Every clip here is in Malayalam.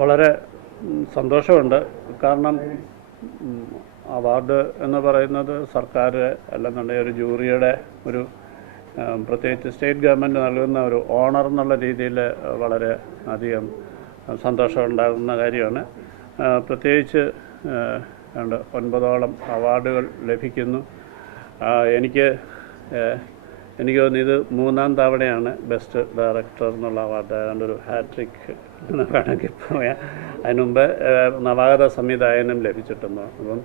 വളരെ സന്തോഷമുണ്ട്. കാരണം അവാർഡ് എന്ന് പറയുന്നത് സർക്കാർ അല്ലെന്നുണ്ടെങ്കിൽ ഒരു ജൂറിയുടെ ഒരു പ്രത്യേകിച്ച് സ്റ്റേറ്റ് ഗവൺമെൻറ് നൽകുന്ന ഒരു ഓണർ എന്നുള്ള രീതിയിൽ വളരെ അധികം സന്തോഷമുണ്ടാകുന്ന കാര്യമാണ്. പ്രത്യേകിച്ച് 9ഓളം അവാർഡുകൾ ലഭിക്കുന്നു. എനിക്ക് തോന്നുന്നു ഇത് 3ാം തവണയാണ് ബെസ്റ്റ് ഡയറക്ടർ എന്നുള്ള അവാർഡ്. ഏതാണ്ട് ഒരു ഹാട്രിക് എന്ന കണക്കിൽ പോയാൽ അതിന് മുമ്പ് നവാഗത സംവിധായകനും ലഭിച്ചിട്ടുണ്ട്. അപ്പം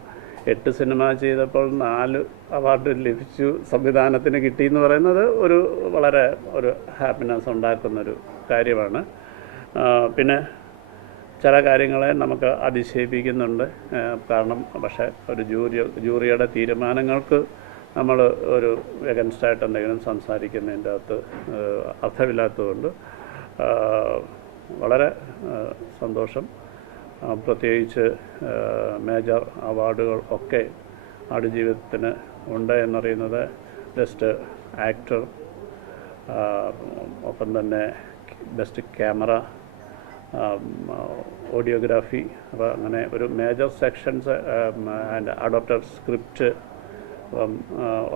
8 സിനിമ ചെയ്തപ്പോൾ 4 അവാർഡ് ലഭിച്ചു, സംവിധാനത്തിന് കിട്ടിയെന്ന് പറയുന്നത് വളരെ ഹാപ്പിനെസ് ഉണ്ടാക്കുന്നൊരു കാര്യമാണ്. പിന്നെ ചില കാര്യങ്ങളെ നമുക്ക് അതിശയിപ്പിക്കുന്നുണ്ട്. കാരണം പക്ഷേ ഒരു ജൂറിയുടെ തീരുമാനങ്ങൾക്ക് നമ്മൾ ഒരു എഗൻസ്റ്റായിട്ട് എന്തെങ്കിലും സംസാരിക്കുന്നതിൻ്റെ അകത്ത് അർത്ഥമില്ലാത്തതുകൊണ്ട് വളരെ സന്തോഷം. പ്രത്യേകിച്ച് മേജർ അവാർഡുകൾ ഒക്കെ ആടുജീവിതത്തിന് ഉണ്ട് എന്നറിയുന്നത് ബെസ്റ്റ് ആക്ടർ, ഒപ്പം തന്നെ ബെസ്റ്റ് ക്യാമറ, ഓഡിയോഗ്രാഫി, അപ്പോൾ അങ്ങനെ ഒരു major sections and adopted script,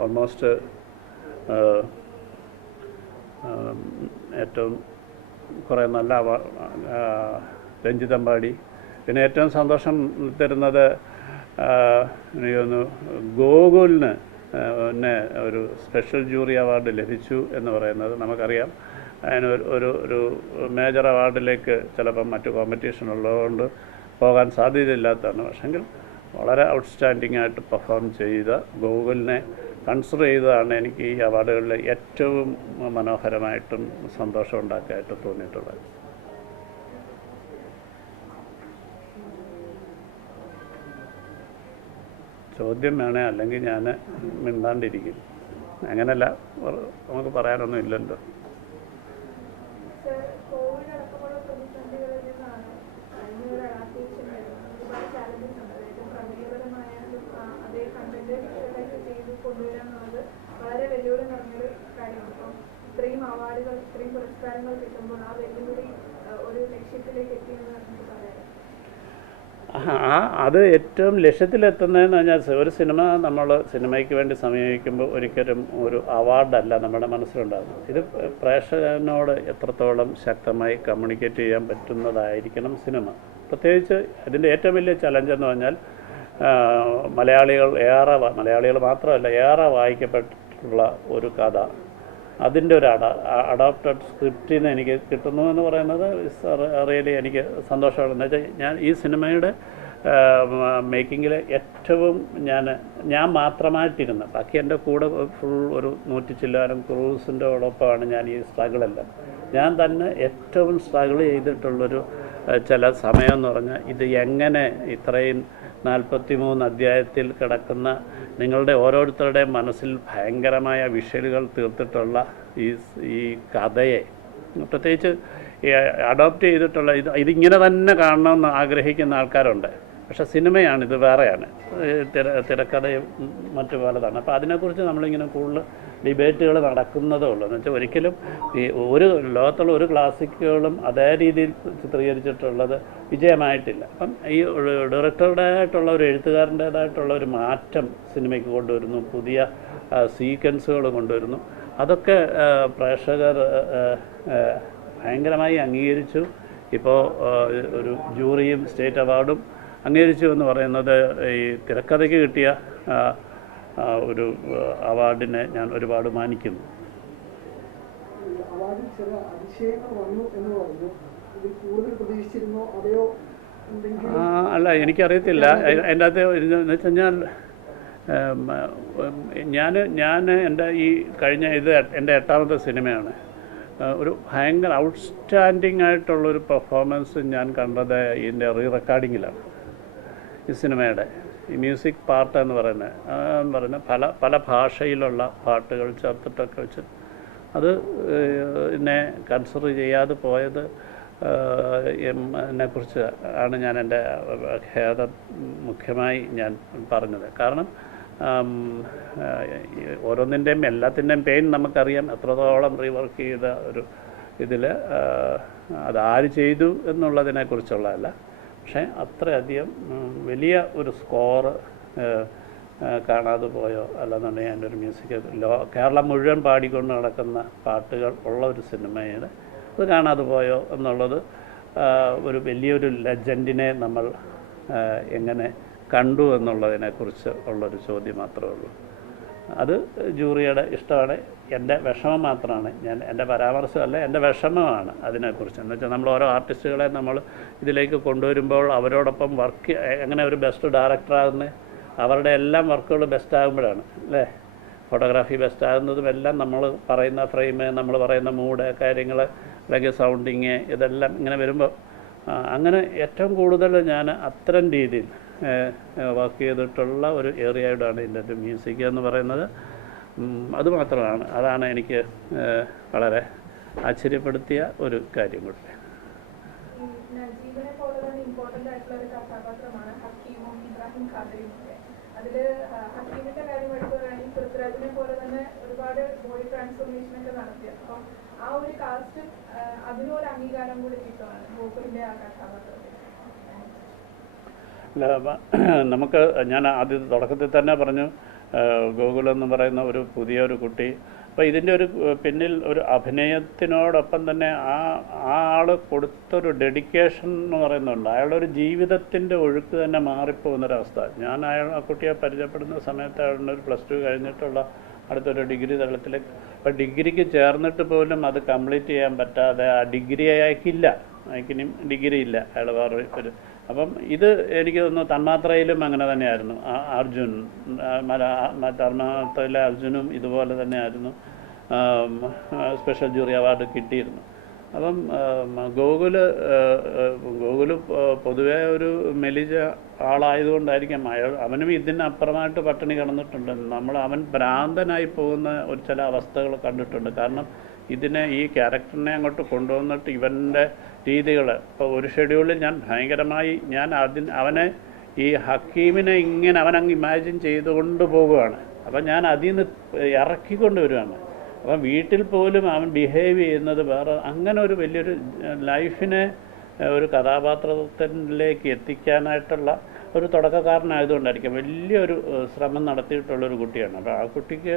almost ഏറ്റവും കുറേ നല്ല രഞ്ജിതമ്പാടി. പിന്നെ ഏറ്റവും സന്തോഷം തരുന്നത് എനിക്ക് തോന്നുന്നു ഗോകുലിന് പിന്നെ ഒരു സ്പെഷ്യൽ ജൂറി അവാർഡ് ലഭിച്ചു എന്ന് പറയുന്നത് നമുക്കറിയാം. അതിന് ഒരു മേജർ അവാർഡിലേക്ക് ചിലപ്പം മറ്റു കോമ്പറ്റീഷൻ ഉള്ളതുകൊണ്ട് പോകാൻ സാധ്യതയില്ലാത്തതാണ്. പക്ഷെങ്കിൽ വളരെ ഔട്ട്സ്റ്റാൻഡിംഗ് ആയിട്ട് പെർഫോം ചെയ്ത ഗോകുലിനെ കൺസിഡർ ചെയ്തതാണ് എനിക്ക് ഈ അവാർഡുകളിൽ ഏറ്റവും മനോഹരമായിട്ടും സന്തോഷം ഉണ്ടാക്കിയായിട്ട് തോന്നിയിട്ടുള്ളത്. ചോദ്യം വേണേ, അല്ലെങ്കിൽ ഞാൻ മിണ്ടാണ്ടിരിക്കും. അങ്ങനെയല്ല, നമുക്ക് പറയാനൊന്നും ഇല്ലല്ലോ. വളരെ വെല്ലുവിളി നിറഞ്ഞൊരു കാര്യമാണ്. അപ്പം ഇത്രയും അവാർഡുകൾ, ഇത്രയും പുരസ്കാരങ്ങൾ കിട്ടുമ്പോൾ ആ വെല്ലുവിളി ഒരു ലക്ഷ്യത്തിലേക്ക് എത്തിയെന്ന് നമുക്ക് പറയാം. അത് ഏറ്റവും ലക്ഷ്യത്തിലെത്തുന്നതെന്ന് പറഞ്ഞാൽ ഒരു സിനിമയ്ക്ക് വേണ്ടി സമീപിക്കുമ്പോൾ ഒരിക്കലും ഒരു അവാർഡല്ല നമ്മുടെ മനസ്സിലുണ്ടാകുന്നത്. ഇത് പ്രേക്ഷകനോട് എത്രത്തോളം ശക്തമായി കമ്മ്യൂണിക്കേറ്റ് ചെയ്യാൻ പറ്റുന്നതായിരിക്കണം സിനിമ. പ്രത്യേകിച്ച് ഇതിൻ്റെ ഏറ്റവും വലിയ ചലഞ്ചെന്ന് പറഞ്ഞാൽ മലയാളികൾ മാത്രമല്ല ഏറെ വായിക്കപ്പെട്ടിട്ടുള്ള ഒരു കഥ, അതിൻ്റെ ഒരു അഡോപ്റ്റഡ് സ്ക്രിപ്റ്റിൽ നിന്ന് എനിക്ക് കിട്ടുന്നു എന്ന് പറയുന്നത് റിയലി എനിക്ക് സന്തോഷമാണ്. എന്ന് വെച്ചാൽ ഞാൻ ഈ സിനിമയുടെ മേക്കിങ്ങിൽ ഏറ്റവും ഞാൻ മാത്രമായിട്ടിരുന്നു, ബാക്കി എൻ്റെ കൂടെ ഫുൾ ഒരു 100 ചില്ലാനും ക്രൂസിൻ്റെ ഓടൊപ്പമാണ് ഞാൻ ഈ സ്ട്രഗിളെല്ലാം. ഞാൻ തന്നെ ഏറ്റവും സ്ട്രഗിൾ ചെയ്തിട്ടുള്ളൊരു ചില സമയം എന്ന് പറഞ്ഞാൽ ഇത് എങ്ങനെ ഇത്രയും 43 അധ്യായത്തിൽ കിടക്കുന്ന നിങ്ങളുടെ ഓരോരുത്തരുടെയും മനസ്സിൽ ഭയങ്കരമായ വിഷ്വലുകൾ തീർത്തിട്ടുള്ള ഈ കഥയെ, പ്രത്യേകിച്ച് അഡോപ്റ്റ് ചെയ്തിട്ടുള്ള ഇതിങ്ങനെ തന്നെ കാണണമെന്ന് ആഗ്രഹിക്കുന്ന ആൾക്കാരുണ്ട്. പക്ഷേ സിനിമയാണ്, ഇത് വേറെയാണ്, തിരക്കഥയും മറ്റു പലതാണ്. അപ്പോൾ അതിനെക്കുറിച്ച് നമ്മളിങ്ങനെ കൂടുതൽ ഡിബേറ്റുകൾ നടക്കുന്നതേ ഉള്ളൂ. എന്ന് വെച്ചാൽ ഒരിക്കലും ഈ ലോകത്തുള്ള ഒരു ക്ലാസിക്കുകളും അതേ രീതിയിൽ ചിത്രീകരിച്ചിട്ടുള്ളത് വിജയമായിട്ടില്ല. അപ്പം ഈ ഡയറക്ടറുടേതായിട്ടുള്ള ഒരു എഴുത്തുകാരൻ്റേതായിട്ടുള്ള ഒരു മാറ്റം സിനിമയ്ക്ക് കൊണ്ടുവരുന്നു, പുതിയ സീക്വൻസുകൾ കൊണ്ടുവരുന്നു. അതൊക്കെ പ്രേക്ഷകർ ഭയങ്കരമായി അംഗീകരിച്ചു. ഇപ്പോൾ ഒരു ജൂറിയും സ്റ്റേറ്റ് അവാർഡും അംഗീകരിച്ചു എന്ന് പറയുന്നത് ഈ തിരക്കഥയ്ക്ക് കിട്ടിയ ഒരു അവാർഡിനെ ഞാൻ ഒരുപാട് മാനിക്കുന്നു. അല്ല, എനിക്കറിയത്തില്ല അതിൻ്റെ അകത്ത് എന്ന് വെച്ച് കഴിഞ്ഞാൽ ഞാൻ എൻ്റെ ഈ കഴിഞ്ഞ ഇത് എൻ്റെ 8ാമത്തെ സിനിമയാണ്. ഒരു ഭയങ്കര ഔട്ട്സ്റ്റാൻഡിങ് ആയിട്ടുള്ളൊരു പെർഫോമൻസ് ഞാൻ കണ്ടത് ഇതിൻ്റെ റെക്കോർഡിങ്ങിലാണ്. ഈ സിനിമയുടെ ഈ മ്യൂസിക് പാർട്ട് എന്ന് പറയുന്നത് പല ഭാഷയിലുള്ള പാട്ടുകൾ ചേർത്തിട്ടൊക്കെ വെച്ച് അത് എന്നെ കൺസിഡർ ചെയ്യാതെ പോയത് എന്നെക്കുറിച്ച് ആണ് ഞാൻ എൻ്റെ ഖേദം മുഖ്യമായി ഞാൻ പറഞ്ഞത്. കാരണം ഓരോന്നിൻ്റെയും എല്ലാത്തിൻ്റെയും പെയിൻ നമുക്കറിയാം. എത്രത്തോളം റീവർക്ക് ചെയ്ത ഒരു ഇതിൽ അതാര് ചെയ്തു എന്നുള്ളതിനെക്കുറിച്ചുള്ളതല്ല, പക്ഷേ അത്രയധികം വലിയ ഒരു സ്കോറ് കാണാതെ പോയോ അല്ലെന്നുണ്ടെങ്കിൽ എൻ്റെ ഒരു മ്യൂസിക് കേരളം മുഴുവൻ പാടിക്കൊണ്ട് നടക്കുന്ന പാട്ടുകൾ ഉള്ള ഒരു സിനിമയിൽ അത് കാണാതെ പോയോ എന്നുള്ളത് ഒരു വലിയൊരു ലെജൻഡിനെ നമ്മൾ എങ്ങനെ കണ്ടു എന്നുള്ളതിനെക്കുറിച്ച് ഉള്ളൊരു ചോദ്യം മാത്രമേ ഉള്ളൂ. അത് ജൂറിയുടെ ഇഷ്ടമാണ്. എൻ്റെ വിഷമം മാത്രമാണ്, എൻ്റെ പരാമർശമല്ല, എൻ്റെ വിഷമമാണ് അതിനെക്കുറിച്ച്. എന്ന് വെച്ചാൽ നമ്മൾ ഓരോ ആർട്ടിസ്റ്റുകളെ നമ്മൾ ഇതിലേക്ക് കൊണ്ടുവരുമ്പോൾ അവരോടൊപ്പം വർക്ക് എങ്ങനെ ഒരു ബെസ്റ്റ് ഡയറക്ടറാകുന്നത്, അവരുടെ എല്ലാം വർക്കുകൾ ബെസ്റ്റ് ആകുമ്പോഴാണ് അല്ലേ. ഫോട്ടോഗ്രാഫി ബെസ്റ്റ് ആകുന്നതും എല്ലാം നമ്മൾ പറയുന്ന ഫ്രെയിം, നമ്മൾ പറയുന്ന മൂഡ് കാര്യങ്ങൾ, അല്ലെങ്കിൽ സൗണ്ടിങ്, ഇതെല്ലാം ഇങ്ങനെ വരുമ്പോൾ അങ്ങനെ ഏറ്റവും കൂടുതൽ ഞാൻ അത്തരം രീതിയിൽ വർക്ക് ചെയ്തിട്ടുള്ള ഒരു ഏരിയയോടാണ് ഇതിൻ്റെ മ്യൂസിക് എന്ന് പറയുന്നത്. അതുമാത്രമാണ്, അതാണ് എനിക്ക് വളരെ ആശ്ചര്യപ്പെടുത്തിയ ഒരു കാര്യം കൂടി. നജീബിനെ പോലെ തന്നെ ഇമ്പോർട്ടൻ്റ് ആയിട്ടുള്ള ഒരു കഥാപാത്രമാണ് ഹക്കീമും ഇബ്രാഹിം ഖാദറിയും ഒക്കെ. അതിൽ ഹക്കീമിൻ്റെ കാര്യം എടുത്തു പറയുകയാണെങ്കിൽ പൃഥ്വിരാജിനെ പോലെ തന്നെ ഒരുപാട് ബോഡി ട്രാൻസ്ഫോർമേഷൻ ഒക്കെ നടത്തിയത്. അപ്പം ആ ഒരു കാസ്റ്റ് അതിനും ഒരു അംഗീകാരം കൂടി കിട്ടുവാണ് ഗോകുലിൻ്റെ ആ കഥാപാത്രത്തിൽ. നമുക്ക് ഞാൻ ആദ്യം തുടക്കത്തിൽ തന്നെ പറഞ്ഞു, ഗോകുൽ എന്ന് പറയുന്ന ഒരു പുതിയൊരു കുട്ടി. അപ്പോൾ ഇതിൻ്റെ ഒരു പിന്നിൽ ഒരു അഭിനയത്തിനോടൊപ്പം തന്നെ ആ ആൾ കൊടുത്തൊരു ഡെഡിക്കേഷൻ എന്ന് പറയുന്നുണ്ട്. അയാളുടെ ഒരു ജീവിതത്തിൻ്റെ ഒഴുക്ക് തന്നെ മാറിപ്പോകുന്നൊരവസ്ഥ. ഞാൻ ആ കുട്ടിയെ പരിചയപ്പെടുന്ന സമയത്ത് അയാളുടെ ഒരു +2 കഴിഞ്ഞിട്ടുള്ള അടുത്തൊരു ഡിഗ്രി തലത്തിലേക്ക്, അപ്പോൾ ഡിഗ്രിക്ക് ചേർന്നിട്ട് പോലും അത് കംപ്ലീറ്റ് ചെയ്യാൻ പറ്റാതെ ആ ഡിഗ്രി അയക്കില്ല, അയക്കിനും ഡിഗ്രി ഇല്ല അയാൾ വേറെ ഒരു. അപ്പം ഇത് എനിക്ക് തോന്നുന്നു തന്മാത്രയിലും അങ്ങനെ തന്നെയായിരുന്നു. അർജുൻ തന്മാത്രയിലെ അർജുനും ഇതുപോലെ തന്നെയായിരുന്നു, സ്പെഷ്യൽ ജൂറി അവാർഡ് കിട്ടിയിരുന്നു. അപ്പം ഗോകുല് പൊതുവേ ഒരു മെലിജ ആളായതുകൊണ്ടായിരിക്കാം അവനും ഇതിനപ്പുറമായിട്ട് പട്ടിണി കിടന്നിട്ടുണ്ട്. അവൻ ഭ്രാന്തനായി പോകുന്ന ഒരു ചില അവസ്ഥകൾ കണ്ടിട്ടുണ്ട്. കാരണം ഈ ക്യാരക്ടറിനെ അങ്ങോട്ട് കൊണ്ടുവന്നിട്ട് ഇവൻ്റെ രീതികൾ, ഇപ്പോൾ ഒരു ഷെഡ്യൂളിൽ ഞാൻ ഭയങ്കരമായി അവനെ ഈ ഹക്കീമിനെ ഇങ്ങനെ അവനങ്ങ് ഇമാജിൻ ചെയ്തുകൊണ്ട് പോവുകയാണ്. അപ്പം ഞാൻ അതിൽ നിന്ന് ഇറക്കിക്കൊണ്ട് വരുവാണ്. അപ്പം വീട്ടിൽ പോലും അവൻ ബിഹേവ് ചെയ്യുന്നത് വേറെ, അങ്ങനെ ഒരു വലിയൊരു ലൈഫിനെ ഒരു കഥാപാത്രത്തിലേക്ക് എത്തിക്കാനായിട്ടുള്ള ഒരു തുടക്കക്കാരനായതുകൊണ്ടായിരിക്കും വലിയൊരു ശ്രമം നടത്തിയിട്ടുള്ളൊരു കുട്ടിയാണ്. അപ്പോൾ ആ കുട്ടിക്ക്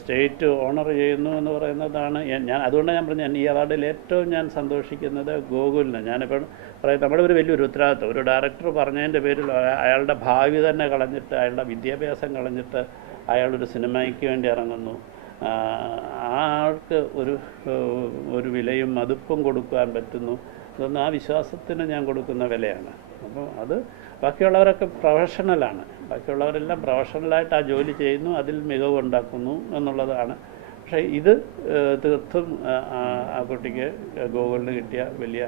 സ്റ്റേറ്റ് ഓണർ ചെയ്യുന്നു എന്ന് പറയുന്നതാണ് അതുകൊണ്ടാണ് ഞാൻ പറഞ്ഞത്, ഈ അവാർഡിൽ ഏറ്റവും ഞാൻ സന്തോഷിക്കുന്നത് ഗോകുലിന്. ഞാനിപ്പോൾ പറയും, നമ്മുടെ ഒരു വലിയൊരു ഉത്തരവാദിത്വം, ഒരു ഡയറക്ടർ പറഞ്ഞതിൻ്റെ പേരിൽ അയാളുടെ ഭാവി തന്നെ കളഞ്ഞിട്ട്, അയാളുടെ വിദ്യാഭ്യാസം കളഞ്ഞിട്ട് അയാളൊരു സിനിമയ്ക്ക് വേണ്ടി ഇറങ്ങുന്നു. ആ ആൾക്ക് ഒരു വിലയും മതിപ്പും കൊടുക്കാൻ പറ്റുന്നു. അതൊന്നും ആ വിശ്വാസത്തിന് ഞാൻ കൊടുക്കുന്ന വിലയാണ്. അപ്പോൾ അത് ബാക്കിയുള്ളവരൊക്കെ പ്രൊഫഷണലാണ്, ബാക്കിയുള്ളവരെല്ലാം പ്രൊഫഷണലായിട്ട് ആ ജോലി ചെയ്യുന്നു, അതിൽ മികവുണ്ടാക്കുന്നു എന്നുള്ളതാണ്. പക്ഷേ ഇത് തീർത്തും ആ കുട്ടിക്ക് ഗോകുലിന് കിട്ടിയ വലിയ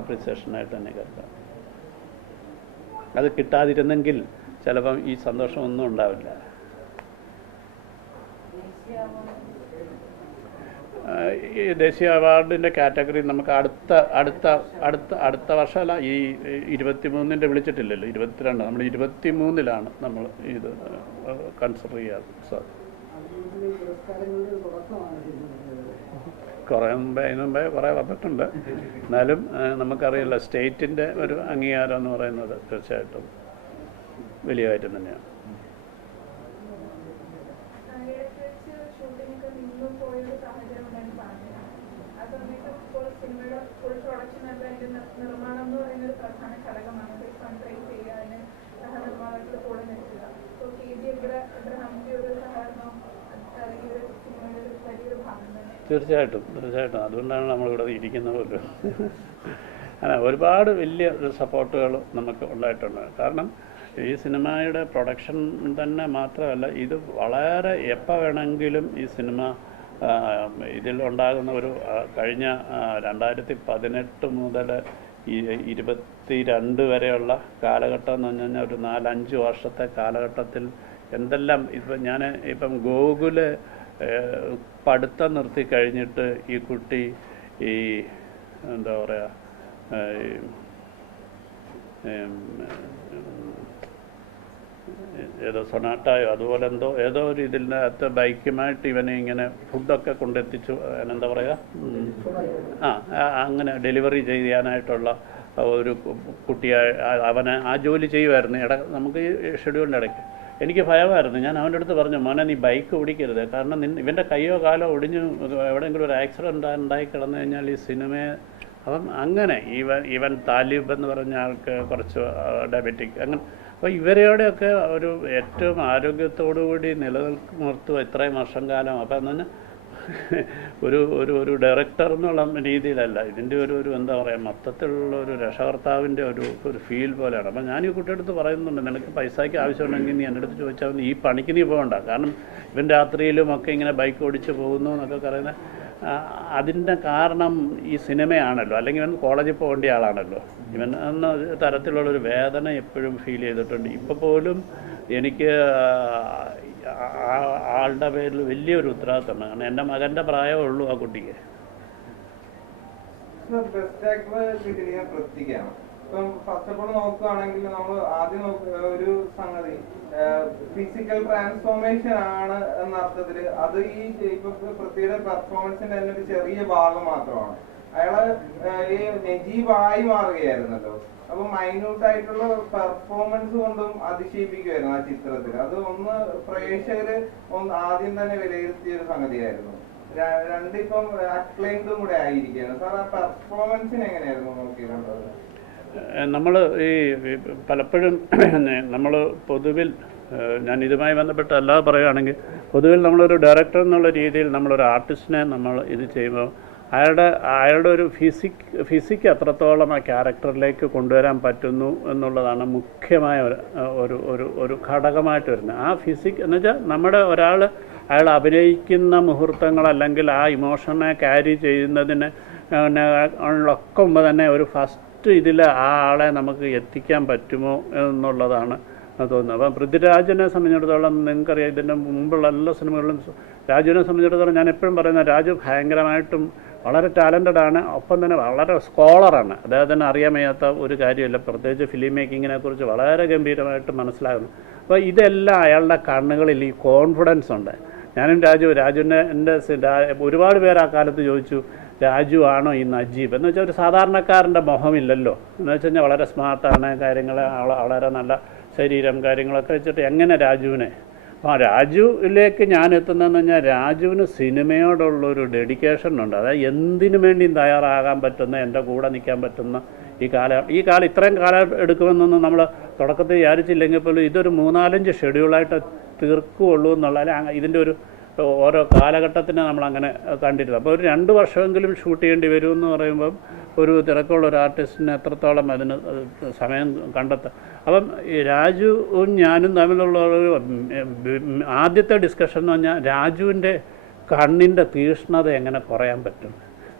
അപ്രിസിയേഷനായിട്ട് തന്നെ കരുതാം. അത് കിട്ടാതിരുന്നെങ്കിൽ ചിലപ്പം ഈ സന്തോഷമൊന്നും ഉണ്ടാവില്ല. ഈ ദേശീയ അവാർഡിൻ്റെ കാറ്റഗറി നമുക്ക് അടുത്ത വർഷമല്ല, ഈ 23-ൻ്റെ വിളിച്ചിട്ടില്ലല്ലോ, 22, നമ്മൾ 23-ലാണ് നമ്മൾ ഇത് കൺസിഡർ ചെയ്യാറ്. സാർ അതിന് മുമ്പേ കുറേ വന്നിട്ടുണ്ട്. എന്നാലും നമുക്കറിയില്ല, സ്റ്റേറ്റിൻ്റെ ഒരു അംഗീകാരം എന്ന് പറയുന്നത് തീർച്ചയായിട്ടും വലിയ കാര്യം തന്നെയാണ്. നിർമ്മാണം എന്ന് പറയുന്ന ഒരു പ്രധാന ഘടകമാണ്. ഫണ്ട് റേസ് ചെയ്യാനും സഹനിർമ്മാണത്തിൽ കൂടെ നിൽക്കുക. അപ്പോൾ KG ഒരു സഹകരണം ഈ ഒരു സിനിമയുടെ ഒരു വലിയൊരു ഭാഗം തന്നെ. തീർച്ചയായിട്ടും അതുകൊണ്ടാണ് നമ്മളിവിടെ ഇരിക്കുന്നത് പോലും. ഒരുപാട് വലിയ സപ്പോർട്ടുകൾ നമുക്ക് ഉണ്ടായിട്ടുണ്ട്. കാരണം ഈ സിനിമയുടെ പ്രൊഡക്ഷൻ തന്നെ മാത്രമല്ല, ഇത് വളരെ എപ്പോൾ വേണമെങ്കിലും ഈ സിനിമ ഇതിലുണ്ടാകുന്ന ഒരു കഴിഞ്ഞ 2018 മുതൽ 22 വരെയുള്ള കാലഘട്ടം എന്ന് പറഞ്ഞു കഴിഞ്ഞാൽ ഒരു 4-5 വർഷത്തെ കാലഘട്ടത്തിൽ എന്തെല്ലാം ഇപ്പം ഗോകുല് പഠിത്തം നിർത്തി കഴിഞ്ഞിട്ട് ഈ കുട്ടി എന്താ പറയുക, ഏതോ സൊനാട്ടായോ അതുപോലെ ഏതോ ഒരു ഇതിനകത്ത് ബൈക്കുമായിട്ട് ഇവനെ ഇങ്ങനെ ഫുഡൊക്കെ കൊണ്ടെത്തിച്ചു, എന്താ പറയുക, അങ്ങനെ ഡെലിവറി ചെയ്യാനായിട്ടുള്ള ഒരു കുട്ടിയെ അവനെ ആ ജോലി ചെയ്യുമായിരുന്നു. നമുക്ക് ഈ ഷെഡ്യൂളിൻ്റെ ഇടയ്ക്ക് എനിക്ക് ഭയമായിരുന്നു. ഞാൻ അവൻ്റെ അടുത്ത് പറഞ്ഞു, മോനെ നീ ബൈക്ക് ഓടിക്കരുത്, കാരണം ഇവൻ്റെ കയ്യോ കാലോ ഒടിഞ്ഞു എവിടെയെങ്കിലും ഒരു ആക്സിഡൻ്റ് ഉണ്ടായി കിടന്നു കഴിഞ്ഞാൽ ഈ സിനിമയെ അങ്ങനെ ഇവൻ താലിബ് എന്ന് പറഞ്ഞ ആൾക്ക് കുറച്ച് ഡയബറ്റിക് അങ്ങനെ. അപ്പോൾ ഇവരെയോടെയൊക്കെ ഒരു ഏറ്റവും ആരോഗ്യത്തോടുകൂടി നിലനിർത്തുക ഇത്രയും വർഷം കാലം. അപ്പോൾ എന്ന് പറഞ്ഞാൽ ഒരു ഡയറക്ടർ എന്നുള്ള രീതിയിലല്ല, ഇതിൻ്റെ ഒരു എന്താ പറയുക, മൊത്തത്തിലുള്ള ഒരു രക്ഷകർത്താവിൻ്റെ ഒരു ഫീൽ പോലെയാണ്. അപ്പം ഞാൻ ഈ കുട്ടിയെടുത്ത് പറയുന്നുണ്ട്, നിനക്ക് പൈസയ്ക്ക് ആവശ്യമുണ്ടെങ്കിൽ നീ എൻ്റെ അടുത്ത് ചോദിച്ചാൽ ഈ പണിക്ക് നീ പോകണ്ട, കാരണം ഇവൻ രാത്രിയിലും ഒക്കെ ഇങ്ങനെ ബൈക്ക് ഓടിച്ച് പോകുന്നു എന്നൊക്കെ പറയുന്നത് അതിൻ്റെ കാരണം ഈ സിനിമയാണല്ലോ, അല്ലെങ്കിൽ ഇവൻ കോളേജിൽ പോകേണ്ട ആളാണല്ലോ. ഇവൻ എന്ന തരത്തിലുള്ളൊരു വേദന എപ്പോഴും ഫീൽ ചെയ്തിട്ടുണ്ട്. ഇപ്പോൾ പോലും എനിക്ക് ആളുടെ പേരിൽ വലിയൊരു ഉത്തരവാദിത്തമാണ്. കാരണം എൻ്റെ മകൻ്റെ പ്രായമേ ഉള്ളൂ ആ കുട്ടിക്ക്. ഇപ്പം ഫസ്റ്റ് ഓഫ് ഓൾ നോക്കുകയാണെങ്കിൽ നമ്മൾ ആദ്യം ഒരു സംഗതി ഫിസിക്കൽ ട്രാൻസ്ഫോർമേഷൻ ആണ് എന്ന അർത്ഥത്തില് അത് ഈ ഇപ്പൊ പൃഥ്വിയുടെ പെർഫോമൻസിന്റെ തന്നെ ഒരു ചെറിയ ഭാഗം മാത്രമാണ്. അയാള് ഈ നജീബായി മാറുകയായിരുന്നല്ലോ. അപ്പൊ മൈന്യൂട്ടായിട്ടുള്ള പെർഫോമൻസ് കൊണ്ടും അതിശയിപ്പിക്കുമായിരുന്നു ആ ചിത്രത്തിൽ. അത് പ്രേക്ഷകര് ആദ്യം തന്നെ വിലയിരുത്തിയ ഒരു സംഗതിയായിരുന്നു. രണ്ടിപ്പം അക്ലൈംഡും കൂടെ ആയിരിക്കുകയാണ്. സാർ, ആ പെർഫോമൻസിന് എങ്ങനെയായിരുന്നു നോക്കിയിട്ടുള്ളത്? നമ്മൾ ഈ പലപ്പോഴും നമ്മൾ പൊതുവിൽ, ഞാൻ ഇതുമായി ബന്ധപ്പെട്ട് അല്ലാതെ പറയുകയാണെങ്കിൽ, പൊതുവിൽ നമ്മളൊരു ഡയറക്ടർ എന്നുള്ള രീതിയിൽ നമ്മളൊരു ആർട്ടിസ്റ്റിനെ നമ്മൾ ഇത് ചെയ്യുമ്പോൾ അയാളുടെ ഒരു ഫിസിക്ക് എത്രത്തോളം ആ ക്യാരക്ടറിലേക്ക് കൊണ്ടുവരാൻ പറ്റുന്നു എന്നുള്ളതാണ് മുഖ്യമായ ഒരു ഘടകമായിട്ട് വരുന്നത്. ആ ഫിസിക് എന്ന് വെച്ചാൽ അയാൾ അഭിനയിക്കുന്ന മുഹൂർത്തങ്ങൾ അല്ലെങ്കിൽ ആ ഇമോഷനെ ക്യാരി ചെയ്യുന്നതിന് ഒക്കെ മുമ്പ് തന്നെ ഒരു ഫസ്റ്റ് ഇതിൽ ആ ആളെ നമുക്ക് എത്തിക്കാൻ പറ്റുമോ എന്നുള്ളതാണ് തോന്നുന്നത്. അപ്പം പൃഥ്വിരാജിനെ സംബന്ധിച്ചിടത്തോളം നിങ്ങൾക്കറിയാം, ഇതിൻ്റെ മുമ്പുള്ള എല്ലാ സിനിമകളിലും രാജുവിനെ സംബന്ധിച്ചിടത്തോളം ഞാൻ എപ്പോഴും പറയുന്നത്, രാജു ഭയങ്കരമായിട്ടും വളരെ ടാലൻറ്റഡ് ആണ്, ഒപ്പം തന്നെ വളരെ സ്കോളറാണ്. അദ്ദേഹത്തിന് അറിയാൻ വയ്യാത്ത ഒരു കാര്യമില്ല, പ്രത്യേകിച്ച് ഫിലിം മേക്കിങ്ങിനെ കുറിച്ച് വളരെ ഗംഭീരമായിട്ട് മനസ്സിലാകുന്നു. അപ്പോൾ ഇതെല്ലാം അയാളുടെ കണ്ണുകളിൽ ഈ കോൺഫിഡൻസ് ഉണ്ട്. ഞാനും രാജുവിൻ്റെ ഒരുപാട് പേര് ആ കാലത്ത് ചോദിച്ചു, രാജു ആണോ ഈ നജീബ് എന്ന് വെച്ചാൽ ഒരു സാധാരണക്കാരൻ്റെ മുഖമില്ലല്ലോ, എന്ന് വെച്ച് കഴിഞ്ഞാൽ വളരെ സ്മാർട്ടാണ്, കാര്യങ്ങൾ വളരെ നല്ല ശരീരം കാര്യങ്ങളൊക്കെ വെച്ചിട്ട് എങ്ങനെ രാജുവിനെ. അപ്പോൾ രാജുവിലേക്ക് ഞാൻ എത്തുന്നതെന്ന് പറഞ്ഞാൽ രാജുവിന് സിനിമയോടുള്ളൊരു ഡെഡിക്കേഷൻ ഉണ്ട്. അതായത് എന്തിനു വേണ്ടിയും തയ്യാറാകാൻ പറ്റുന്ന, എൻ്റെ കൂടെ നിൽക്കാൻ പറ്റുന്ന ഈ കാലം ഇത്രയും കാലം എടുക്കുമെന്നൊന്നും നമ്മൾ തുടക്കത്തിൽ വിചാരിച്ചില്ലെങ്കിൽ പോലും ഇതൊരു 3-4 ഷെഡ്യൂളായിട്ട് തീർക്കുകയുള്ളൂ എന്നുള്ള ഇതിൻ്റെ ഓരോ കാലഘട്ടത്തിന് നമ്മളങ്ങനെ കണ്ടിരുന്നത്. അപ്പോൾ ഒരു 2 വർഷമെങ്കിലും ഷൂട്ട് ചെയ്യേണ്ടി വരുമെന്ന് പറയുമ്പം ഒരു തിരക്കുള്ള ഒരു ആർട്ടിസ്റ്റിന് എത്രത്തോളം അതിന് സമയം കണ്ടെത്താം. അപ്പം ഈ രാജുവും ഞാനും തമ്മിലുള്ള ഒരു ആദ്യത്തെ ഡിസ്കഷൻ എന്ന് പറഞ്ഞാൽ രാജുവിൻ്റെ കണ്ണിൻ്റെ തീക്ഷ്ണത എങ്ങനെ കുറയാൻ പറ്റും.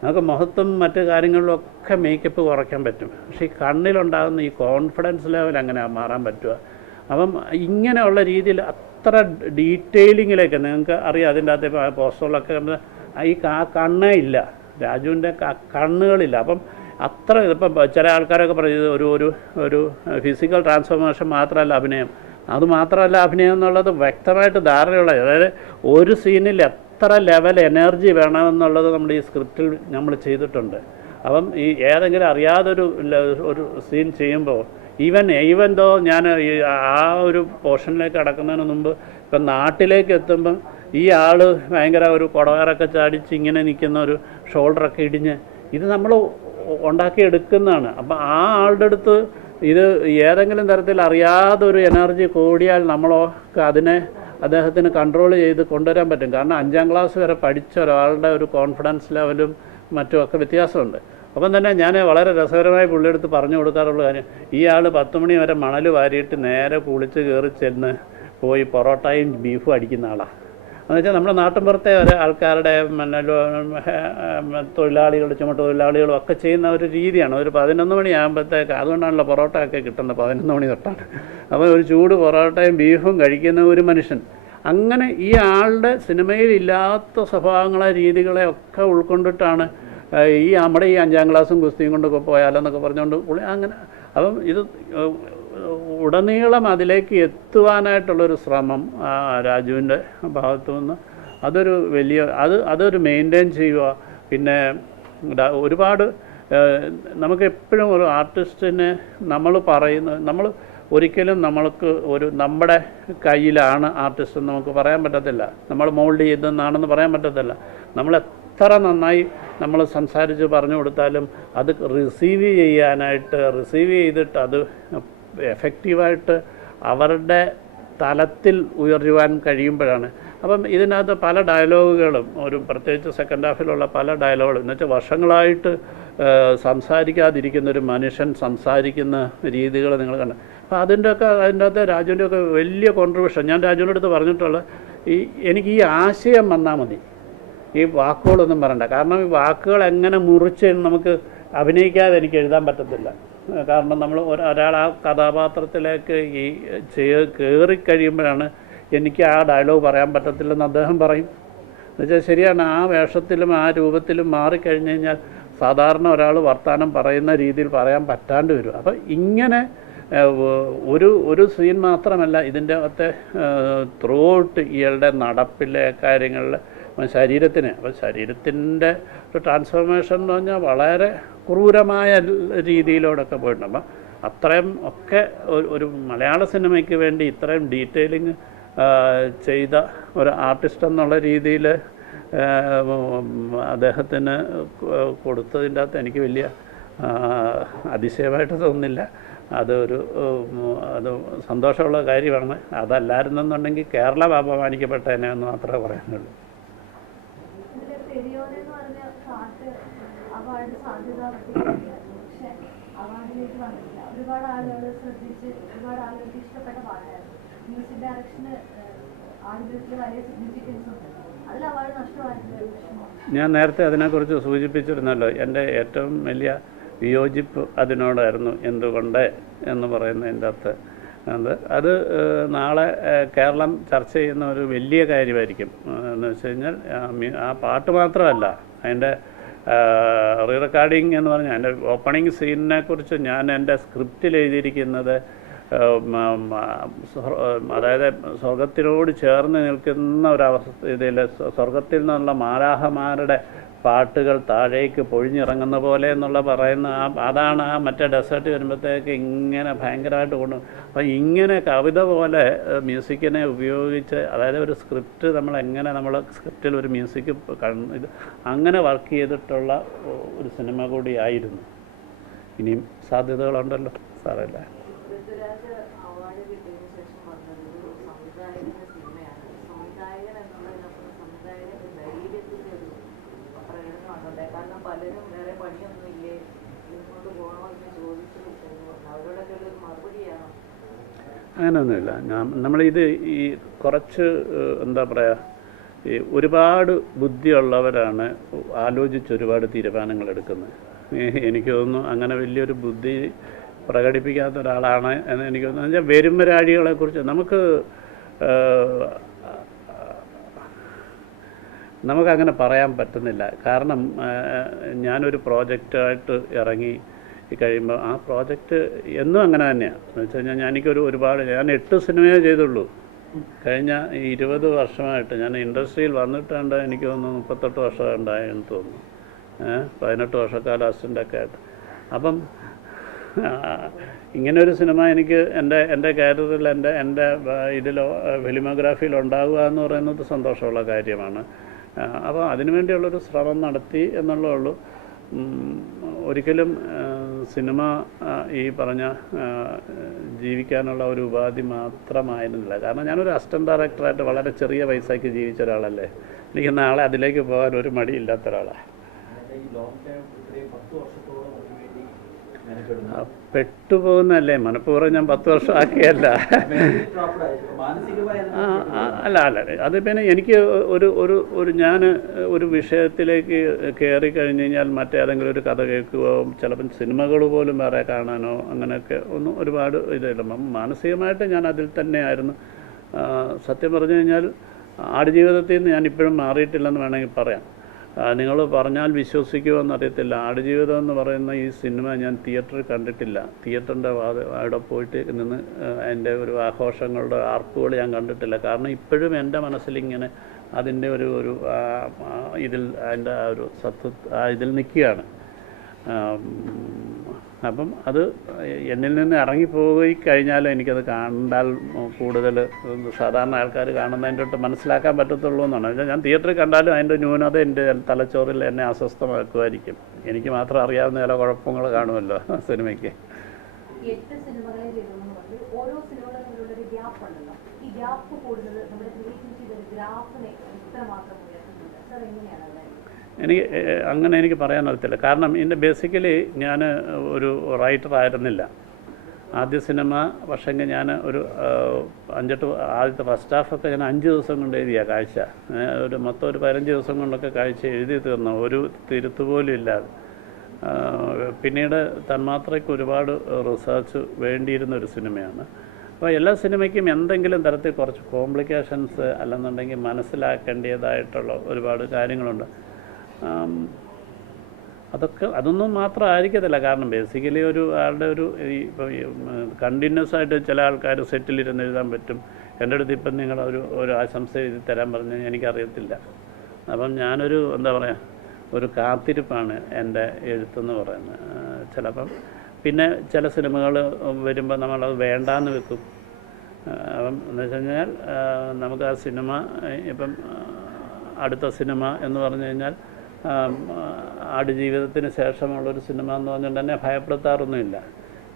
നമുക്ക് മുഖത്തും മറ്റു കാര്യങ്ങളിലൊക്കെ മേക്കപ്പ് കുറയ്ക്കാൻ പറ്റും, പക്ഷേ ഈ കണ്ണിലുണ്ടാകുന്ന ഈ കോൺഫിഡൻസ് ലെവൽ എങ്ങനെ മാറാൻ പറ്റുക. അപ്പം ഇങ്ങനെയുള്ള രീതിയിൽ അത്ര ഡീറ്റെയിലിങ്ങിലേക്ക് നിങ്ങൾക്ക് അറിയാം, അതിൻ്റെ അകത്ത് പോസ്റ്ററിലൊക്കെ ഈ കണ്ണേ ഇല്ല, രാജുവിൻ്റെ കണ്ണുകളില്ല. അപ്പം അത്ര ഇപ്പം ചില ആൾക്കാരൊക്കെ പറയുന്നത് ഒരു ഫിസിക്കൽ ട്രാൻസ്ഫോർമേഷൻ മാത്രമല്ല അഭിനയം, അതുമാത്രമല്ല അഭിനയം എന്നുള്ളത് വ്യക്തമായിട്ട് ധാരണയുള്ളത്. അതായത് ഒരു സീനിൽ എത്ര ലെവൽ എനർജി വേണമെന്നുള്ളത് നമ്മുടെ ഈ സ്ക്രിപ്റ്റിൽ നമ്മൾ ചെയ്തിട്ടുണ്ട്. അപ്പം ഈ ഏതെങ്കിലും അറിയാതൊരു സീൻ ചെയ്യുമ്പോൾ ഈവൻ ദോ ഞാൻ ആ ഒരു പോർഷനിലേക്ക് കടക്കുന്നതിന് മുമ്പ് ഇപ്പം നാട്ടിലേക്ക് എത്തുമ്പം ഈ ആൾ ഭയങ്കര ഒരു കുടവയറൊക്കെ ചാടിച്ച് ഇങ്ങനെ നിൽക്കുന്ന ഒരു ഷോൾഡറൊക്കെ ഇടിഞ്ഞ് ഇത് നമ്മൾ ഉണ്ടാക്കിയെടുക്കുന്നതാണ്. അപ്പം ആ ആളുടെ അടുത്ത് ഇത് ഏതെങ്കിലും തരത്തിൽ അറിയാതൊരു എനർജി കൂടിയാൽ നമ്മളൊക്കെ അദ്ദേഹത്തിന് കൺട്രോൾ ചെയ്ത് കൊണ്ടുവരാൻ പറ്റും. കാരണം 5ാം ക്ലാസ് വരെ പഠിച്ച ഒരാളുടെ ഒരു കോൺഫിഡൻസ് ലെവലും മറ്റുമൊക്കെ വ്യത്യാസമുണ്ട്. അപ്പം തന്നെ ഞാൻ വളരെ രസകരമായി പുള്ളിയെടുത്ത് പറഞ്ഞു കൊടുക്കാറുള്ള കാര്യം, ഈ ആൾ 10 മണി വരെ മണൽ വാരിയിട്ട് നേരെ കുളിച്ച് കയറി ചെന്ന് പോയി പൊറോട്ടയും ബീഫും അടിക്കുന്ന ആളാണ്. എന്ന് വെച്ചാൽ നമ്മുടെ നാട്ടിൻപുറത്തെ ആൾക്കാരുടെ ചുമട്ട് തൊഴിലാളികളും ഒക്കെ ചെയ്യുന്ന ഒരു രീതിയാണ്. ഒരു 11 മണിയാകുമ്പോഴത്തേക്ക്, അതുകൊണ്ടാണല്ലോ പൊറോട്ട ഒക്കെ കിട്ടുന്നത് 11 മണി തൊട്ടാണ്. അപ്പോൾ ഒരു ചൂട് പൊറോട്ടയും ബീഫും കഴിക്കുന്ന ഒരു മനുഷ്യൻ, അങ്ങനെ ഈ ആളുടെ സിനിമയിൽ ഇല്ലാത്ത സ്വഭാവങ്ങളെ രീതികളെ ഒക്കെ ഉൾക്കൊണ്ടിട്ടാണ് നമ്മുടെ ഈ 5ാം ക്ലാസ്സും കുസ്തിയും കൊണ്ടൊക്കെ പോയാലെന്നൊക്കെ പറഞ്ഞുകൊണ്ട് പുള്ളി അങ്ങനെ. അപ്പം ഇത് ഉടനീളം അതിലേക്ക് എത്തുവാനായിട്ടുള്ളൊരു ശ്രമം രാജുവിൻ്റെ ഭാഗത്തു നിന്ന് അതൊരു വലിയ അതൊരു മെയിൻറ്റെയിൻ ചെയ്യുക. പിന്നെ ഒരുപാട് നമുക്ക് എപ്പോഴും ഒരു ആർട്ടിസ്റ്റിനെ നമ്മൾ ഒരിക്കലും നമ്മൾക്ക് നമ്മുടെ കയ്യിലാണ് ആർട്ടിസ്റ്റ് എന്ന് നമുക്ക് പറയാൻ പറ്റത്തില്ല. നമ്മൾ മോൾഡ് ചെയ്തെന്നാണെന്ന് പറയാൻ പറ്റത്തില്ല. നമ്മൾ എത്ര നന്നായി നമ്മൾ സംസാരിച്ച് പറഞ്ഞു കൊടുത്താലും അത് റിസീവ് ചെയ്തിട്ട് അത് എഫക്റ്റീവായിട്ട് അവരുടെ തലത്തിൽ ഉയരുവാൻ കഴിയുമ്പോഴാണ്. അപ്പം ഇതിനകത്ത് പല ഡയലോഗുകളും പ്രത്യേകിച്ച് സെക്കൻഡ് ഹാഫിലുള്ള പല ഡയലോഗുകളും എന്നുവെച്ചാൽ വർഷങ്ങളായിട്ട് സംസാരിക്കാതിരിക്കുന്ന ഒരു മനുഷ്യൻ സംസാരിക്കുന്ന രീതികൾ നിങ്ങൾ കണ്ട. അപ്പോൾ അതിൻ്റെ അകത്ത് രാജുവിൻ്റെയൊക്കെ വലിയ കോൺട്രിബ്യൂഷൻ. ഞാൻ രാജുവിൻ്റെ അടുത്ത് പറഞ്ഞിട്ടുള്ള എനിക്ക് ഈ ആശയം വന്നാൽ മതി, ഈ വാക്കുകളൊന്നും പറയണ്ട. കാരണം ഈ വാക്കുകൾ എങ്ങനെ മുറിച്ച് നമുക്ക് അഭിനയിക്കാതെ എനിക്ക് എഴുതാൻ പറ്റത്തില്ല. കാരണം നമ്മൾ ഒരാൾ ആ കഥാപാത്രത്തിലേക്ക് കയറിക്കഴിയുമ്പോഴാണ് എനിക്ക് ആ ഡയലോഗ് പറയാൻ പറ്റത്തില്ലെന്ന് അദ്ദേഹം പറയും. എന്നുവെച്ചാൽ ശരിയാണ്, ആ വേഷത്തിലും ആ രൂപത്തിലും മാറിക്കഴിഞ്ഞ് കഴിഞ്ഞാൽ സാധാരണ ഒരാൾ വർത്തമാനം പറയുന്ന രീതിയിൽ പറയാൻ പറ്റാണ്ട് വരും. അപ്പം ഇങ്ങനെ ഒരു സീൻ മാത്രമല്ല, ഇതിൻ്റെ അകത്തെ ത്രൂ ഔട്ട് ഇയാളുടെ നടപ്പിലെ കാര്യങ്ങളിൽ ശരീരത്തിൻ്റെ ഒരു ട്രാൻസ്ഫോർമേഷൻ എന്ന് പറഞ്ഞാൽ വളരെ ക്രൂരമായ രീതിയിലോടൊക്കെ പോയിട്ടുണ്ട്. അപ്പം അത്രയും ഒക്കെ ഒരു മലയാള സിനിമയ്ക്ക് വേണ്ടി ഇത്രയും ഡീറ്റെയിലിങ് ചെയ്ത ഒരു ആർട്ടിസ്റ്റ് എന്നുള്ള രീതിയിൽ അദ്ദേഹത്തിന് കൊടുത്തതിൻ്റെ അകത്ത് എനിക്ക് വലിയ അതിശയമായിട്ട് തോന്നുന്നില്ല. അത് സന്തോഷമുള്ള കാര്യമാണ്. അതല്ലായിരുന്നെന്നുണ്ടെങ്കിൽ കേരളം അപമാനിക്കപ്പെട്ടതിനെ എന്ന് മാത്രമേ പറയാനുള്ളൂ. ഒരുപാട് ആളുകൾ ശ്രദ്ധിച്ച് ഒരുപാട് ആളുകൾക്ക് ഇഷ്ടപ്പെട്ട പാട്ടായിരുന്നു. മ്യൂസിക് ഡയറക്ഷന് ആളുകൾക്ക് വലിയ സിഗ്നിഫിക്കൻസ് ഉണ്ട്. അതിൽ അവാർഡ് നഷ്ടമായിരുന്നു. ഞാൻ നേരത്തെ അതിനെക്കുറിച്ച് സൂചിപ്പിച്ചിരുന്നല്ലോ. എൻ്റെ ഏറ്റവും വലിയ വിയോജിപ്പ് അതിനോടായിരുന്നു. എന്തുകൊണ്ട് എന്ന് പറയുന്നതിൻ്റെ അകത്ത് അത് നാളെ കേരളം ചർച്ച ചെയ്യുന്ന ഒരു വലിയ കാര്യമായിരിക്കും. എന്ന് വെച്ച് കഴിഞ്ഞാൽ ആ പാട്ട് മാത്രമല്ല, അതിൻ്റെ റീ റെക്കോർഡിങ് എന്ന് പറഞ്ഞാൽ എൻ്റെ ഓപ്പണിംഗ് സീനിനെ കുറിച്ച് ഞാൻ എൻ്റെ സ്ക്രിപ്റ്റിൽ എഴുതിയിരിക്കുന്നത് അതായത് സ്വർഗത്തിനോട് ചേർന്ന് നിൽക്കുന്ന ഇതിൽ സ്വർഗത്തിൽ നിന്നുള്ള മാലാഹമാരുടെ പാട്ടുകൾ താഴേക്ക് പൊഴിഞ്ഞിറങ്ങുന്ന പോലെ എന്നുള്ള പറയുന്ന അതാണ് ആ മറ്റേ ഡെസേർട്ട് വരുമ്പോഴത്തേക്ക് ഇങ്ങനെ ഭയങ്കരമായിട്ട് അപ്പോൾ ഇങ്ങനെ കവിത പോലെ മ്യൂസിക്കിനെ ഉപയോഗിച്ച്, അതായത് ഒരു സ്ക്രിപ്റ്റ് നമ്മൾ സ്ക്രിപ്റ്റിൽ ഒരു മ്യൂസിക് ഇത് അങ്ങനെ വർക്ക് ചെയ്തിട്ടുള്ള ഒരു സിനിമ കൂടിയായിരുന്നു. ഇനിയും സാധ്യതകളുണ്ടല്ലോ സാറല്ല. കാരണം പലരും വേറെ പണിയൊന്നുമില്ലേ ഇങ്ങോട്ട് പോകണോ എന്ന് ചോദിച്ചു അവരോടൊക്കെ ഒരു മറുപടിയാണ്. അങ്ങനെയൊന്നുമില്ല. നമ്മളിത് ഈ കുറച്ച് എന്താ പറയുക, ഈ ഒരുപാട് ബുദ്ധിയുള്ളവരാണ് ആലോചിച്ച് ഒരുപാട് തീരുമാനങ്ങൾ എടുക്കുന്നത്. എനിക്ക് തോന്നുന്നു അങ്ങനെ വലിയൊരു ബുദ്ധി പ്രകടിപ്പിക്കാത്ത ഒരാളാണ് എന്ന് എനിക്ക് തോന്നുന്നു. എന്നുവെച്ചാൽ വരുംവരാഴികളെക്കുറിച്ച് നമുക്കങ്ങനെ പറയാൻ പറ്റുന്നില്ല. കാരണം ഞാനൊരു പ്രോജക്റ്റായിട്ട് ഇറങ്ങി കഴിയുമ്പോൾ ആ പ്രോജക്റ്റ് എന്നും അങ്ങനെ തന്നെയാണ്. എന്ന് വെച്ച് കഴിഞ്ഞാൽ ഞാൻ 8 സിനിമയേ ചെയ്തുള്ളൂ. കഴിഞ്ഞ 20 വർഷമായിട്ട് ഞാൻ ഇൻഡസ്ട്രിയിൽ വന്നിട്ടുണ്ട്. എനിക്ക് തോന്നുന്നു 38 വർഷം ഉണ്ടായെന്ന് തോന്നുന്നു. 18 വർഷക്കാലം അസിസ്റ്റൻ്റൊക്കെ ആയിട്ട്. അപ്പം ഇങ്ങനൊരു സിനിമ എനിക്ക് എൻ്റെ കാരിയറിൽ എൻ്റെ ഇതിലോ ഫിലിമോഗ്രാഫിയിൽ ഉണ്ടാവുക എന്ന് പറയുന്നത് സന്തോഷമുള്ള കാര്യമാണ്. അപ്പോൾ അതിനുവേണ്ടിയുള്ളൊരു ശ്രമം നടത്തി എന്നുള്ളതേ ഉള്ളൂ. ഒരിക്കലും സിനിമ ഈ പറഞ്ഞ ജീവിക്കാനുള്ള ഒരു ഉപാധി മാത്രമായിരുന്നില്ല. കാരണം ഞാനൊരു അസിസ്റ്റൻ്റ് ഡയറക്ടറായിട്ട് വളരെ ചെറിയ പൈസയ്ക്ക് ജീവിച്ച ഒരാളല്ലേ. എനിക്ക് നാളെ അതിലേക്ക് പോകാൻ ഒരു മടിയില്ലാത്ത ഒരാളാണ്. പെട്ടുപോകുന്നല്ലേ, മനഃപൂർവ്വം ഞാൻ 10 വർഷം ആക്കിയല്ല. അല്ല അത് പിന്നെ എനിക്ക് ഞാൻ ഒരു വിഷയത്തിലേക്ക് കയറി കഴിഞ്ഞ് കഴിഞ്ഞാൽ മറ്റേതെങ്കിലും ഒരു കഥ കേൾക്കുകയോ ചിലപ്പം സിനിമകൾ പോലും വേറെ കാണാനോ അങ്ങനെയൊക്കെ ഒന്നും ഒരുപാട് ഇതില്ല. മാനസികമായിട്ട് ഞാൻ അതിൽ തന്നെയായിരുന്നു. സത്യം പറഞ്ഞു കഴിഞ്ഞാൽ ആടുജീവിതത്തിൽ നിന്ന് ഞാൻ ഇപ്പോഴും മാറിയിട്ടില്ലെന്ന് വേണമെങ്കിൽ പറയാം. നിങ്ങൾ പറഞ്ഞാൽ വിശ്വസിക്കുമോ എന്നറിയത്തില്ല. ആടുജീവിതം എന്ന് പറയുന്ന ഈ സിനിമ ഞാൻ തിയേറ്ററിൽ കണ്ടിട്ടില്ല. തിയേറ്ററിൻ്റെ അവിടെ പോയിട്ട് നിന്ന് അതിൻ്റെ ഒരു ആഘോഷങ്ങളുടെ ആർപ്പുകൾ ഞാൻ കണ്ടിട്ടില്ല. കാരണം ഇപ്പോഴും എൻ്റെ മനസ്സിലിങ്ങനെ അതിൻ്റെ ഒരു ഇതിൽ അതിൻ്റെ ആ ഒരു ഇതിൽ നിൽക്കുകയാണ്. അപ്പം അത് എന്നിൽ നിന്ന് ഇറങ്ങിപ്പോയി കഴിഞ്ഞാൽ എനിക്കത് കണ്ടാൽ കൂടുതൽ സാധാരണ ആൾക്കാർ കാണുന്നതിൻ്റെ തൊട്ട് മനസ്സിലാക്കാൻ പറ്റത്തുള്ളൂ എന്നാണ്. ഞാൻ തിയേറ്ററിൽ കണ്ടാലും അതിൻ്റെ ന്യൂനത എൻ്റെ തലച്ചോറിൽ എന്നെ അസ്വസ്ഥമാക്കുമായിരിക്കും. എനിക്ക് മാത്രം അറിയാവുന്ന ചില കുഴപ്പങ്ങൾ കാണുമല്ലോ സിനിമയ്ക്ക്. 8 സിനിമകളെ ചെയ്തെന്ന് പറഞ്ഞ് ഓരോ സിനിമകളിലുള്ളൊരു ഗ്യാപ്പ് ഉണ്ടല്ലോ. ഈ ഗ്യാപ്പ് കൂടുന്നത് നമ്മുടെ ക്രിയേറ്റിവിറ്റിയുടെ ഗ്രാഫിനെ ഇത്രമാത്രം ഉയർത്തുന്നുണ്ട്. സാർ എങ്ങനെയാണ് അത്? എനിക്ക് പറയാൻ അറിയത്തില്ല. കാരണം ഇതിൻ്റെ ബേസിക്കലി ഞാൻ ഒരു റൈറ്റർ ആയിരുന്നില്ല. ആദ്യ സിനിമ പക്ഷേങ്കിൽ ഞാൻ ഒരു 5-8 ആദ്യത്തെ ഫസ്റ്റ് ഹാഫൊക്കെ ഞാൻ 5 ദിവസം കൊണ്ട് എഴുതിയ കാഴ്ച. മൊത്തം ഒരു 15 ദിവസം കൊണ്ടൊക്കെ കാഴ്ച എഴുതി തീർന്നു, ഒരു തിരുത്തുപോലും ഇല്ലാതെ. പിന്നീട് തന്മാത്രയ്ക്ക് ഒരുപാട് റിസർച്ച് വേണ്ടിയിരുന്നൊരു സിനിമയാണ്. അപ്പോൾ എല്ലാ സിനിമയ്ക്കും എന്തെങ്കിലും തരത്തിൽ കുറച്ച് കോംപ്ലിക്കേഷൻസ് അല്ലെന്നുണ്ടെങ്കിൽ മനസ്സിലാക്കേണ്ടതായിട്ടുള്ള ഒരുപാട് കാര്യങ്ങളുണ്ട്. അതൊന്നും മാത്രം ആയിരിക്കത്തില്ല. കാരണം ബേസിക്കലി ആളുടെ ഇപ്പോൾ കണ്ടിന്യൂസ് ആയിട്ട് ചില ആൾക്കാർ സെറ്റിലിരുന്ന് എഴുതാൻ പറ്റും. എൻ്റെ അടുത്ത് ഇപ്പം നിങ്ങൾ ഒരു ആശംസ എഴുതി തരാൻ പറഞ്ഞാൽ എനിക്കറിയത്തില്ല. അപ്പം ഞാനൊരു എന്താ പറയുക, ഒരു കാത്തിരിപ്പാണ് എൻ്റെ എഴുത്തെന്ന് പറയുന്നത്. ചിലപ്പം പിന്നെ ചില സിനിമകൾ വരുമ്പോൾ നമ്മളത് വേണ്ടാന്ന് വെക്കും. അപ്പം എന്ന് വെച്ച് കഴിഞ്ഞാൽ നമുക്ക് ആ സിനിമ ഇപ്പം അടുത്ത സിനിമ എന്ന് പറഞ്ഞു കഴിഞ്ഞാൽ ആടുജീവിതത്തിന് ശേഷമുള്ളൊരു സിനിമ എന്ന് പറഞ്ഞുകൊണ്ട് തന്നെ ഭയപ്പെടുത്താറൊന്നുമില്ല.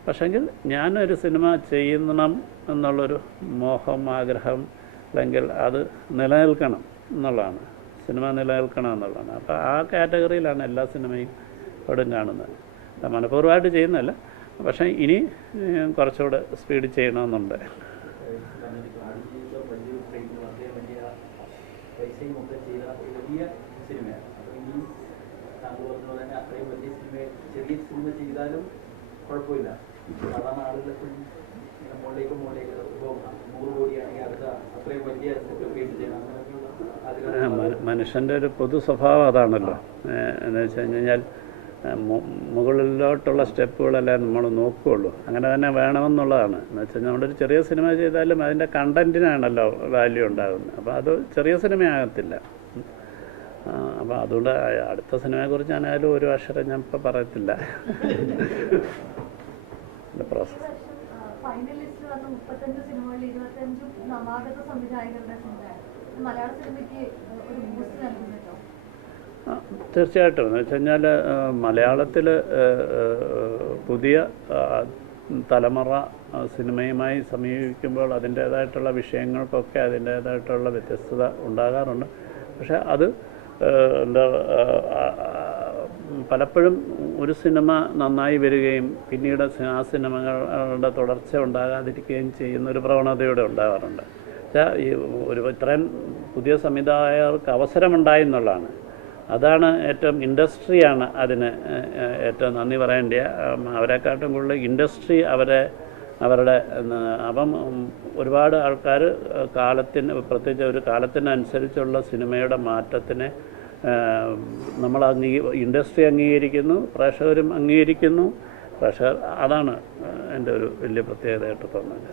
പക്ഷെങ്കിൽ ഞാനൊരു സിനിമ ചെയ്യണം എന്നുള്ളൊരു മോഹം, ആഗ്രഹം അല്ലെങ്കിൽ അത് നിലനിൽക്കണം എന്നുള്ളതാണ്. സിനിമ നിലനിൽക്കണം എന്നുള്ളതാണ്. അപ്പോൾ ആ കാറ്റഗറിയിലാണ് എല്ലാ സിനിമയും ഇവിടെ കാണുന്നത്. മനഃപൂർവ്വമായിട്ട് ചെയ്യുന്നതല്ല, പക്ഷേ ഇനി കുറച്ചുകൂടെ സ്പീഡ് ചെയ്യണമെന്നുണ്ട്. ചെയ്താലും കുഴപ്പമില്ല. സാധാരണ ആളുകളൊക്കെ മുകളിലേക്ക് 100 കോടിയാണെങ്കിൽ അടുത്ത അത്രയും വലിയ മനുഷ്യൻ്റെ ഒരു പൊതു സ്വഭാവം അതാണല്ലോ. എന്ന് വെച്ച് കഴിഞ്ഞാൽ മുകളിലോട്ടുള്ള സ്റ്റെപ്പുകളെല്ലാം നമ്മൾ നോക്കുകയുള്ളൂ. അങ്ങനെ തന്നെ വേണമെന്നുള്ളതാണ്. എന്ന് വെച്ചാൽ നമ്മളൊരു ചെറിയ സിനിമ ചെയ്താലും അതിൻ്റെ കണ്ടൻറ്റിനാണല്ലോ വാല്യൂ ഉണ്ടാകുന്നത്. അപ്പോൾ അത് ചെറിയ സിനിമയാകത്തില്ല. അപ്പോൾ അതുകൊണ്ട് അടുത്ത സിനിമയെക്കുറിച്ച് ഞാനായാലും ഒരു അക്ഷരം ഞാൻ ഇപ്പോൾ പറയത്തില്ല. പ്രോസസ് ഫൈനലിസ്റ്റ് വന്ന 35 സിനിമകളിൽ 25 നവാഗത സംവിധായകരുടെ സിനിമയാണ്. മലയാള സിനിമയ്ക്ക് ഒരു ബൂസ്റ്റ് നൽകുന്നുണ്ടോ? തീർച്ചയായിട്ടും. എന്ന് വെച്ച് കഴിഞ്ഞാൽ മലയാളത്തിൽ പുതിയ തലമുറ സിനിമയുമായി സമീപിക്കുമ്പോൾ അതിൻ്റേതായിട്ടുള്ള വിഷയങ്ങൾക്കൊക്കെ അതിൻ്റേതായിട്ടുള്ള വ്യത്യസ്തത ഉണ്ടാകാറുണ്ട്. പക്ഷേ അത് പലപ്പോഴും ഒരു സിനിമ നന്നായി വരികയും പിന്നീട് ആ സിനിമകളുടെ തുടർച്ച ഉണ്ടാകാതിരിക്കുകയും ചെയ്യുന്നൊരു പ്രവണതയോടെ ഉണ്ടാകാറുണ്ട്. ഇത്രയും പുതിയ സംവിധായകർക്ക് അവസരമുണ്ടായി എന്നുള്ളതാണ്. അതാണ് ഏറ്റവും ഇൻഡസ്ട്രിയാണ് അതിന് ഏറ്റവും നന്ദി പറയേണ്ട. അവരെക്കാട്ടും കൂടുതൽ ഇൻഡസ്ട്രി അവരുടെ അപ്പം ഒരുപാട് ആൾക്കാർ പ്രത്യേകിച്ച് ഒരു കാലത്തിനനുസരിച്ചുള്ള സിനിമയുടെ മാറ്റത്തിനെ നമ്മൾ ഇൻഡസ്ട്രി അംഗീകരിക്കുന്നു, പ്രേക്ഷകരും അംഗീകരിക്കുന്നു. അതാണ് എൻ്റെ ഒരു വലിയ പ്രത്യേകതയായിട്ട് തോന്നുന്നത്.